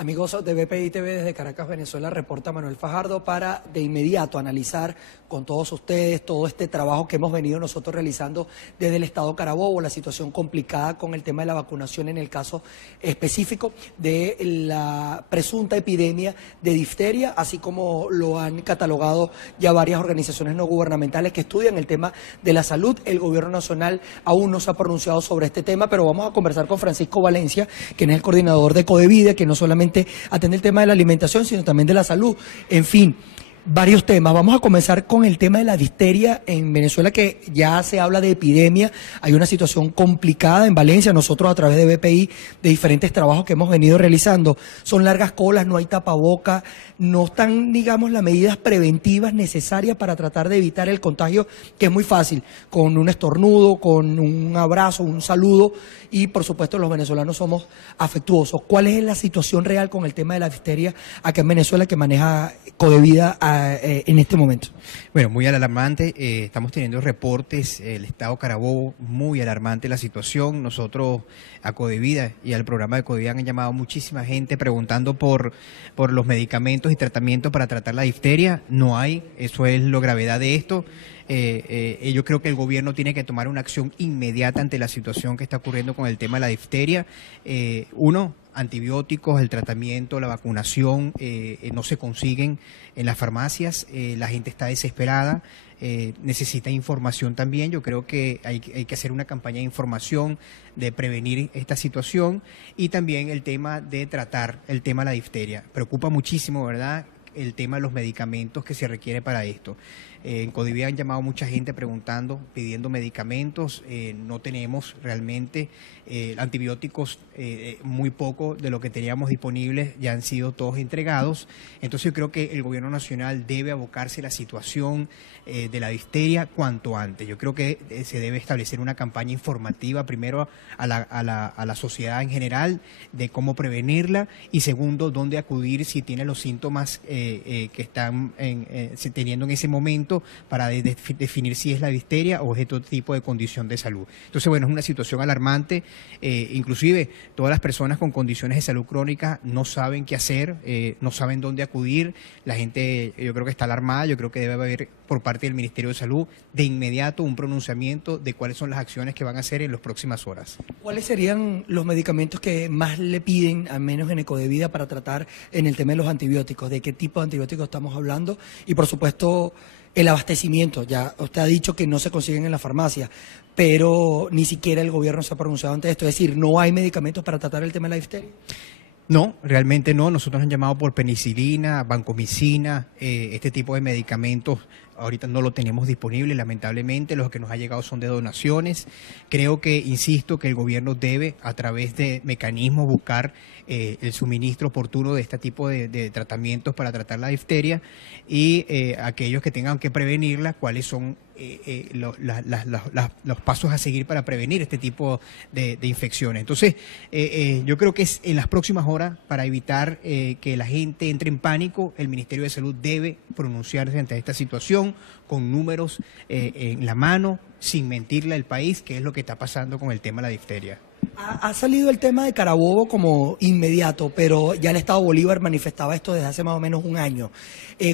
Amigos de BPI TV desde Caracas, Venezuela, reporta Manuel Fajardo para de inmediato analizar con todos ustedes todo este trabajo que hemos venido nosotros realizando desde el Estado Carabobo, la situación complicada con el tema de la vacunación en el caso específico de la presunta epidemia de difteria, así como lo han catalogado ya varias organizaciones no gubernamentales que estudian el tema de la salud. El Gobierno Nacional aún no se ha pronunciado sobre este tema, pero vamos a conversar con Francisco Valencia, quien es el coordinador de Codevida, que no solamente atende el tema de la alimentación, sino también de la salud. En fin, varios temas. Vamos a comenzar con el tema de la difteria en Venezuela, que ya se habla de epidemia. Hay una situación complicada en Valencia. Nosotros, a través de BPI, de diferentes trabajos que hemos venido realizando, son largas colas, no hay tapaboca, no están, digamos, las medidas preventivas necesarias para tratar de evitar el contagio, que es muy fácil, con un estornudo, con un abrazo, un saludo, y por supuesto los venezolanos somos afectuosos. ¿Cuál es la situación real con el tema de la difteria acá en Venezuela que maneja Codevida en este momento? Bueno, muy alarmante, estamos teniendo reportes, el Estado Carabobo, muy alarmante la situación. Nosotros a Codevida y al programa de Codevida han llamado muchísima gente preguntando por los medicamentos y tratamientos para tratar la difteria. No hay, eso es la gravedad de esto. Yo creo que el gobierno tiene que tomar una acción inmediata ante la situación que está ocurriendo con el tema de la difteria. Antibióticos, el tratamiento, la vacunación no se consiguen en las farmacias, la gente está desesperada, necesita información también. Yo creo que hay que hacer una campaña de información, de prevenir esta situación, y también el tema de tratar el tema de la difteria. Preocupa muchísimo, ¿verdad?, el tema de los medicamentos que se requiere para esto. En Codevida han llamado mucha gente preguntando, pidiendo medicamentos. No tenemos realmente antibióticos, muy poco de lo que teníamos disponibles ya han sido todos entregados. Entonces yo creo que el gobierno nacional debe abocarse a la situación de la difteria cuanto antes. Yo creo que se debe establecer una campaña informativa, primero a la sociedad en general, de cómo prevenirla, y segundo, dónde acudir si tiene los síntomas que están teniendo en ese momento, para definir si es la difteria o es otro tipo de condición de salud. Entonces, bueno, es una situación alarmante. Inclusive todas las personas con condiciones de salud crónica no saben qué hacer, no saben dónde acudir. La gente, yo creo que está alarmada. Yo creo que debe haber por parte del Ministerio de Salud de inmediato un pronunciamiento de cuáles son las acciones que van a hacer en las próximas horas. ¿Cuáles serían los medicamentos que más le piden, al menos en Codevida, para tratar en el tema de los antibióticos? ¿De qué tipo de antibióticos estamos hablando? Y por supuesto, el abastecimiento. Ya usted ha dicho que no se consiguen en la farmacia, pero ni siquiera el gobierno se ha pronunciado ante esto. Es decir, ¿no hay medicamentos para tratar el tema de la difteria? No, realmente no. Nosotros nos han llamado por penicilina, vancomicina, este tipo de medicamentos. Ahorita no lo tenemos disponible, lamentablemente. Los que nos ha llegado son de donaciones. Creo que, insisto, que el gobierno debe, a través de mecanismos, buscar el suministro oportuno de este tipo de tratamientos para tratar la difteria, y aquellos que tengan que prevenirla, cuáles son los pasos a seguir para prevenir este tipo de infecciones. Entonces, yo creo que es en las próximas horas, para evitar que la gente entre en pánico, el Ministerio de Salud debe pronunciarse ante esta situación con números en la mano, sin mentirle al país qué es lo que está pasando con el tema de la difteria. Ha salido el tema de Carabobo como inmediato, pero ya el Estado Bolívar manifestaba esto desde hace más o menos un año.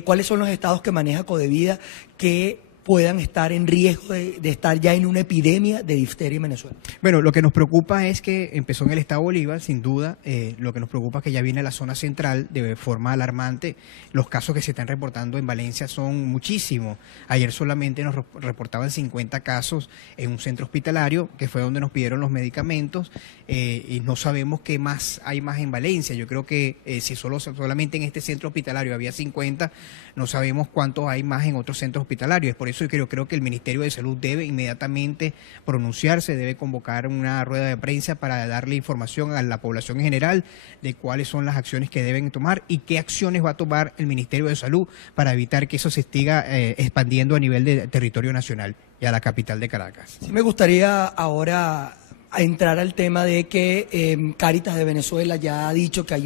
¿Cuáles son los estados que maneja Codevida que puedan estar en riesgo de estar ya en una epidemia de difteria en Venezuela? Bueno, lo que nos preocupa es que empezó en el Estado Bolívar, sin duda. Lo que nos preocupa es que ya viene a la zona central de forma alarmante. Los casos que se están reportando en Valencia son muchísimos. Ayer solamente nos reportaban 50 casos en un centro hospitalario, que fue donde nos pidieron los medicamentos, y no sabemos qué más hay más en Valencia. Yo creo que si solamente en este centro hospitalario había 50, no sabemos cuántos hay más en otros centros hospitalarios. Es por eso que yo creo que el Ministerio de Salud debe inmediatamente pronunciarse, debe convocar una rueda de prensa para darle información a la población en general de cuáles son las acciones que deben tomar y qué acciones va a tomar el Ministerio de Salud para evitar que eso se siga expandiendo a nivel de territorio nacional y a la capital de Caracas. Sí, me gustaría ahora a entrar al tema de que Cáritas de Venezuela ya ha dicho que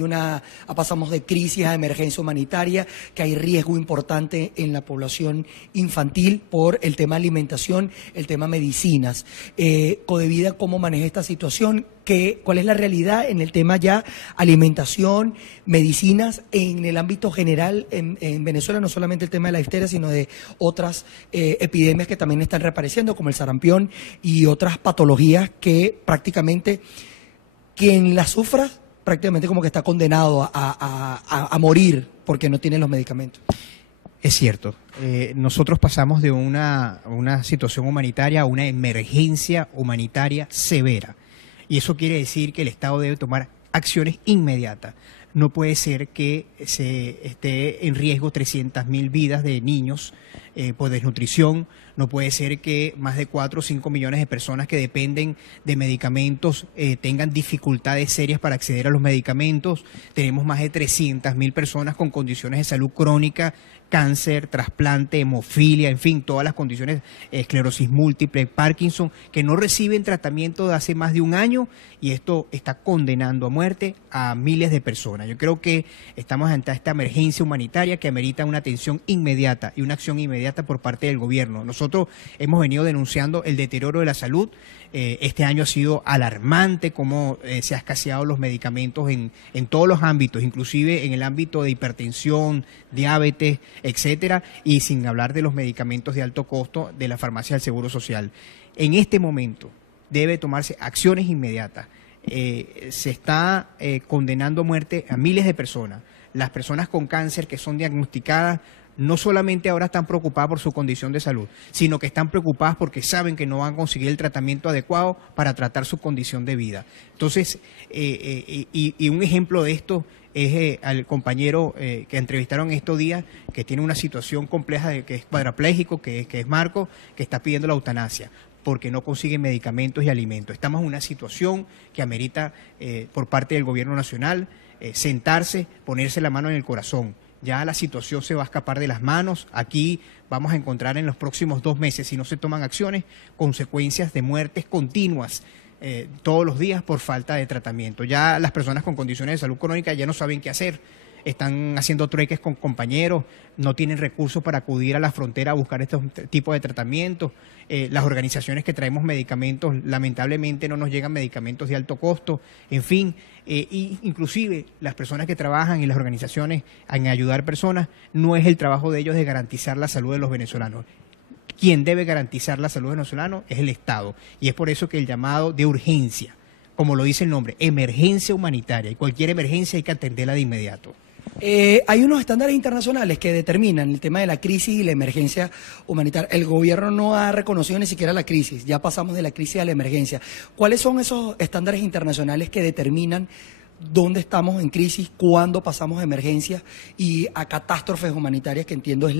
pasamos de crisis a emergencia humanitaria, que hay riesgo importante en la población infantil por el tema alimentación, el tema medicinas. Codevida, ¿cómo maneja esta situación? cuál es la realidad en el tema ya alimentación, medicinas, en el ámbito general en Venezuela, no solamente el tema de la difteria, sino de otras epidemias que también están reapareciendo, como el sarampión y otras patologías que prácticamente quien las sufra prácticamente como que está condenado a morir porque no tiene los medicamentos. Es cierto. Nosotros pasamos de una situación humanitaria a una emergencia humanitaria severa. Y eso quiere decir que el Estado debe tomar acciones inmediatas. No puede ser que se esté en riesgo 300.000 vidas de niños por desnutrición. No puede ser que más de 4 o 5 millones de personas que dependen de medicamentos tengan dificultades serias para acceder a los medicamentos. Tenemos más de 300.000 personas con condiciones de salud crónica, cáncer, trasplante, hemofilia, en fin, todas las condiciones, esclerosis múltiple, Parkinson, que no reciben tratamiento de hace más de un año, y esto está condenando a muerte a miles de personas. Yo creo que estamos ante esta emergencia humanitaria que amerita una atención inmediata y una acción inmediata por parte del gobierno. Nosotros hemos venido denunciando el deterioro de la salud. Este año ha sido alarmante cómo se ha escaseado los medicamentos en todos los ámbitos, inclusive en el ámbito de hipertensión, diabetes, etcétera, y sin hablar de los medicamentos de alto costo de la farmacia del Seguro Social. En este momento debe tomarse acciones inmediatas. Se está condenando a muerte a miles de personas. Las personas con cáncer que son diagnosticadas no solamente ahora están preocupadas por su condición de salud, sino que están preocupadas porque saben que no van a conseguir el tratamiento adecuado para tratar su condición de vida. Entonces, y un ejemplo de esto es al compañero que entrevistaron estos días, que tiene una situación compleja, que es cuadraplégico, que es Marco, que está pidiendo la eutanasia porque no consiguen medicamentos y alimentos. Estamos en una situación que amerita por parte del gobierno nacional sentarse, ponerse la mano en el corazón. Ya la situación se va a escapar de las manos. Aquí vamos a encontrar en los próximos 2 meses, si no se toman acciones, consecuencias de muertes continuas todos los días por falta de tratamiento. Ya las personas con condiciones de salud crónica ya no saben qué hacer. Están haciendo trueques con compañeros, no tienen recursos para acudir a la frontera a buscar estos tipos de tratamientos. Las organizaciones que traemos medicamentos, lamentablemente no nos llegan medicamentos de alto costo. En fin, inclusive las personas que trabajan en las organizaciones en ayudar personas, no es el trabajo de ellos de garantizar la salud de los venezolanos. Quien debe garantizar la salud de los venezolanos es el Estado. Y es por eso que el llamado de urgencia, como lo dice el nombre, emergencia humanitaria, y cualquier emergencia hay que atenderla de inmediato. Hay unos estándares internacionales que determinan el tema de la crisis y la emergencia humanitaria. El gobierno no ha reconocido ni siquiera la crisis, ya pasamos de la crisis a la emergencia. ¿Cuáles son esos estándares internacionales que determinan dónde estamos en crisis, cuándo pasamos de emergencias y a catástrofes humanitarias, que entiendo es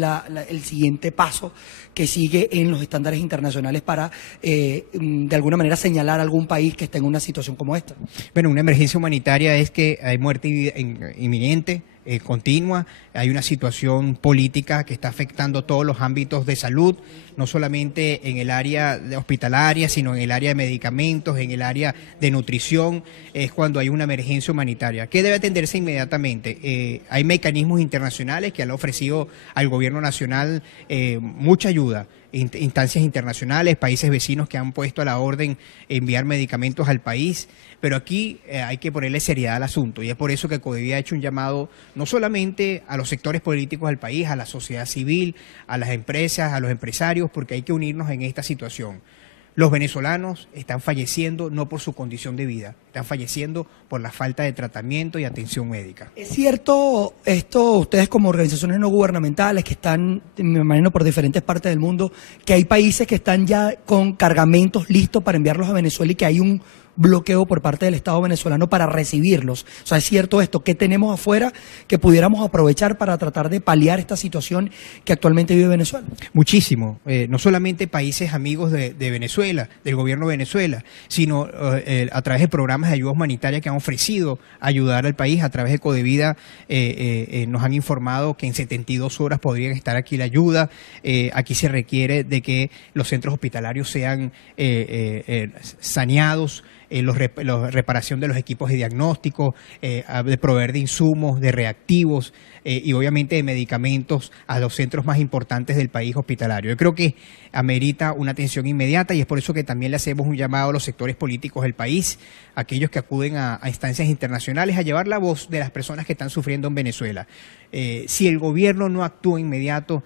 el siguiente paso que sigue en los estándares internacionales para, de alguna manera, señalar a algún país que esté en una situación como esta? Bueno, una emergencia humanitaria es que hay muerte inminente, continua, hay una situación política que está afectando todos los ámbitos de salud, no solamente en el área hospitalaria, sino en el área de medicamentos, en el área de nutrición, es cuando hay una emergencia humanitaria. ¿Qué debe atenderse inmediatamente? Hay mecanismos internacionales que han ofrecido al gobierno nacional mucha ayuda, instancias internacionales, países vecinos que han puesto a la orden enviar medicamentos al país, pero aquí hay que ponerle seriedad al asunto, y es por eso que Codevida ha hecho un llamado no solamente a los sectores políticos del país, a la sociedad civil, a las empresas, a los empresarios, porque hay que unirnos en esta situación. Los venezolanos están falleciendo no por su condición de vida, están falleciendo por la falta de tratamiento y atención médica. ¿Es cierto esto, ustedes como organizaciones no gubernamentales que están, me imagino, por diferentes partes del mundo, que hay países que están ya con cargamentos listos para enviarlos a Venezuela y que hay un bloqueo por parte del Estado venezolano para recibirlos? O sea, ¿es cierto esto? ¿Qué tenemos afuera que pudiéramos aprovechar para tratar de paliar esta situación que actualmente vive Venezuela? Muchísimo. No solamente países amigos de Venezuela, del gobierno de Venezuela, sino a través de programas de ayuda humanitaria que han ofrecido ayudar al país. A través de Codevida nos han informado que en 72 horas podrían estar aquí la ayuda. Aquí se requiere de que los centros hospitalarios sean saneados, la reparación de los equipos de diagnóstico, de proveer de insumos, de reactivos y obviamente de medicamentos a los centros más importantes del país hospitalario. Yo creo que amerita una atención inmediata, y es por eso que también le hacemos un llamado a los sectores políticos del país, aquellos que acuden a instancias internacionales, a llevar la voz de las personas que están sufriendo en Venezuela. Si el gobierno no actúa inmediato,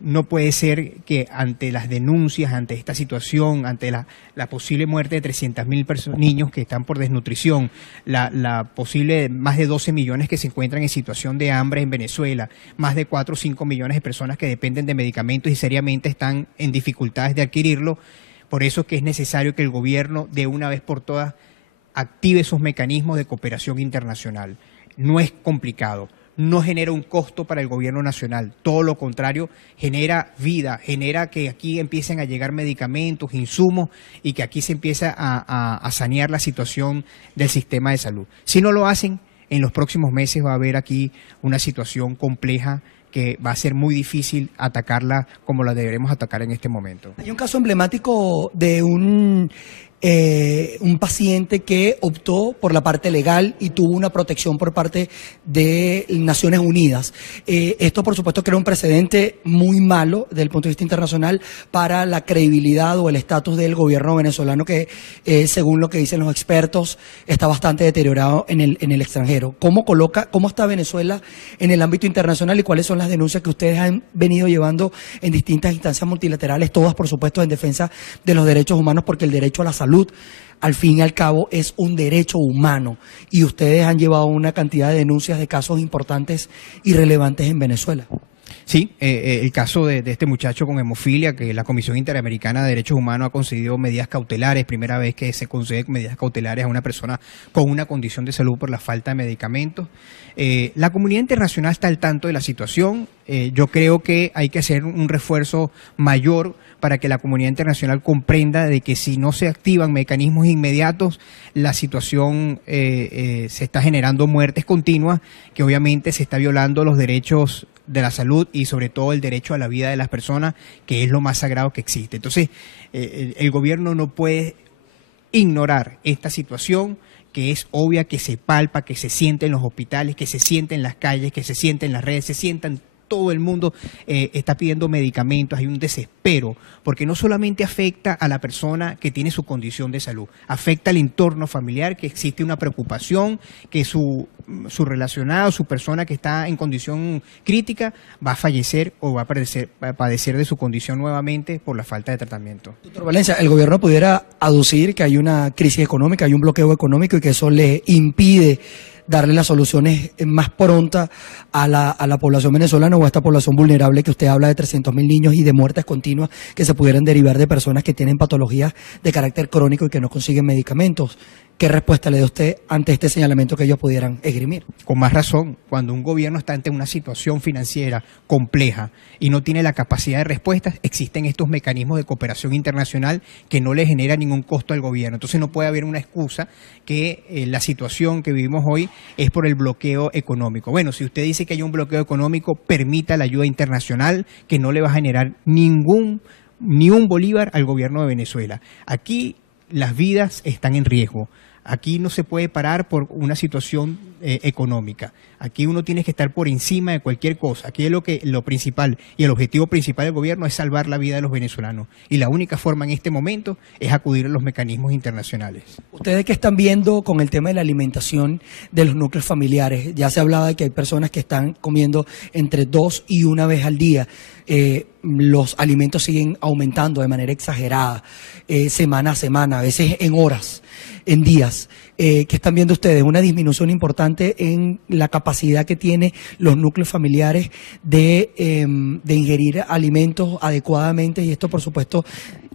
no puede ser que ante las denuncias, ante esta situación, ante la posible muerte de 300.000 niños que están por desnutrición, la posible más de 12 millones que se encuentran en situación de hambre en Venezuela, más de 4 o 5 millones de personas que dependen de medicamentos y seriamente están en dificultades de adquirirlo. Por eso que es necesario que el gobierno de una vez por todas active esos mecanismos de cooperación internacional. No es complicado. No genera un costo para el gobierno nacional, todo lo contrario, genera vida, genera que aquí empiecen a llegar medicamentos, insumos, y que aquí se empiece a sanear la situación del sistema de salud. Si no lo hacen, en los próximos meses va a haber aquí una situación compleja que va a ser muy difícil atacarla como la deberemos atacar en este momento. Hay un caso emblemático de un paciente que optó por la parte legal y tuvo una protección por parte de Naciones Unidas. Esto, por supuesto, crea un precedente muy malo desde el punto de vista internacional para la credibilidad o el estatus del gobierno venezolano que, según lo que dicen los expertos, está bastante deteriorado en el extranjero. ¿Cómo está Venezuela en el ámbito internacional y cuáles son las denuncias que ustedes han venido llevando en distintas instancias multilaterales, todas, por supuesto, en defensa de los derechos humanos, porque el derecho a la salud, al fin y al cabo, es un derecho humano, y ustedes han llevado una cantidad de denuncias de casos importantes y relevantes en Venezuela? Sí, el caso de este muchacho con hemofilia, que la Comisión Interamericana de Derechos Humanos ha concedido medidas cautelares, primera vez que se concede medidas cautelares a una persona con una condición de salud por la falta de medicamentos. La comunidad internacional está al tanto de la situación. Yo creo que hay que hacer un refuerzo mayor para que la comunidad internacional comprenda de que si no se activan mecanismos inmediatos, la situación se está generando muertes continuas, que obviamente se está violando los derechos de la salud y sobre todo el derecho a la vida de las personas, que es lo más sagrado que existe. Entonces, el gobierno no puede ignorar esta situación, que es obvia, que se palpa, que se siente en los hospitales, que se siente en las calles, que se siente en las redes, se sientan. Todo el mundo está pidiendo medicamentos, hay un desespero, porque no solamente afecta a la persona que tiene su condición de salud, afecta al entorno familiar, que existe una preocupación, que su relacionado, su persona que está en condición crítica va a fallecer o va a padecer de su condición nuevamente por la falta de tratamiento. Doctor Valencia, el gobierno pudiera aducir que hay una crisis económica, hay un bloqueo económico y que eso le impide darle las soluciones más prontas a la población venezolana o a esta población vulnerable que usted habla de 300.000 niños y de muertes continuas que se pudieran derivar de personas que tienen patologías de carácter crónico y que no consiguen medicamentos. ¿Qué respuesta le da usted ante este señalamiento que ellos pudieran esgrimir? Con más razón, cuando un gobierno está ante una situación financiera compleja y no tiene la capacidad de respuesta, existen estos mecanismos de cooperación internacional que no le genera ningún costo al gobierno. Entonces no puede haber una excusa que la situación que vivimos hoy es por el bloqueo económico. Bueno, si usted dice que hay un bloqueo económico, permita la ayuda internacional, que no le va a generar ni un bolívar al gobierno de Venezuela. Aquí las vidas están en riesgo. Aquí no se puede parar por una situación económica. Aquí uno tiene que estar por encima de cualquier cosa. Aquí lo principal y el objetivo principal del gobierno es salvar la vida de los venezolanos. Y la única forma en este momento es acudir a los mecanismos internacionales. Ustedes que están viendo con el tema de la alimentación de los núcleos familiares, ya se hablaba de que hay personas que están comiendo entre 2 y 1 vez al día. Los alimentos siguen aumentando de manera exagerada, semana a semana, a veces en horas, en días. ¿Qué están viendo ustedes? Una disminución importante en la capacidad que tienen los núcleos familiares de ingerir alimentos adecuadamente, y esto, por supuesto,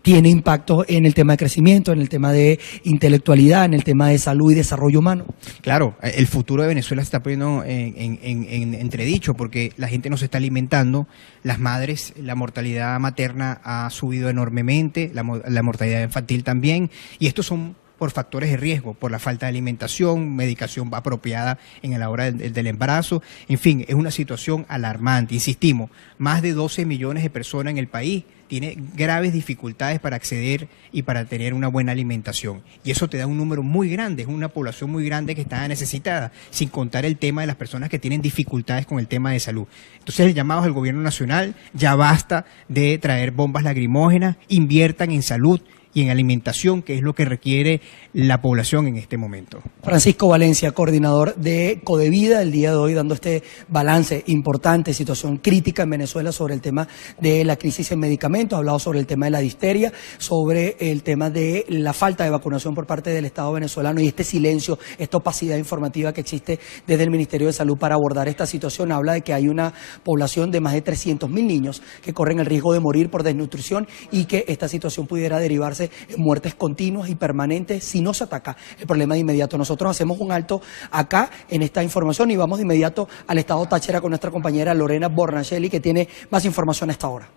tiene impacto en el tema de crecimiento, en el tema de intelectualidad, en el tema de salud y desarrollo humano. Claro, el futuro de Venezuela se está poniendo en entredicho porque la gente no se está alimentando, las madres, la mortalidad materna ha subido enormemente, la mortalidad infantil también, y estos son por factores de riesgo, por la falta de alimentación, medicación apropiada en la hora del embarazo. En fin, es una situación alarmante. Insistimos, más de 12 millones de personas en el país tienen graves dificultades para acceder y para tener una buena alimentación. Y eso te da un número muy grande, es una población muy grande que está necesitada, sin contar el tema de las personas que tienen dificultades con el tema de salud. Entonces el llamado al gobierno nacional: ya basta de traer bombas lacrimógenas, inviertan en salud y en alimentación, que es lo que requiere la población en este momento. Francisco Valencia, coordinador de Codevida, el día de hoy dando este balance importante, situación crítica en Venezuela sobre el tema de la crisis en medicamentos, ha hablado sobre el tema de la difteria, sobre el tema de la falta de vacunación por parte del Estado venezolano y este silencio, esta opacidad informativa que existe desde el Ministerio de Salud para abordar esta situación. Habla de que hay una población de más de 300.000 niños que corren el riesgo de morir por desnutrición y que esta situación pudiera derivarse en muertes continuas y permanentes si no se ataca el problema de inmediato. Nosotros hacemos un alto acá en esta información y vamos de inmediato al estado Táchira con nuestra compañera Lorena Bornachelli, que tiene más información a esta hora.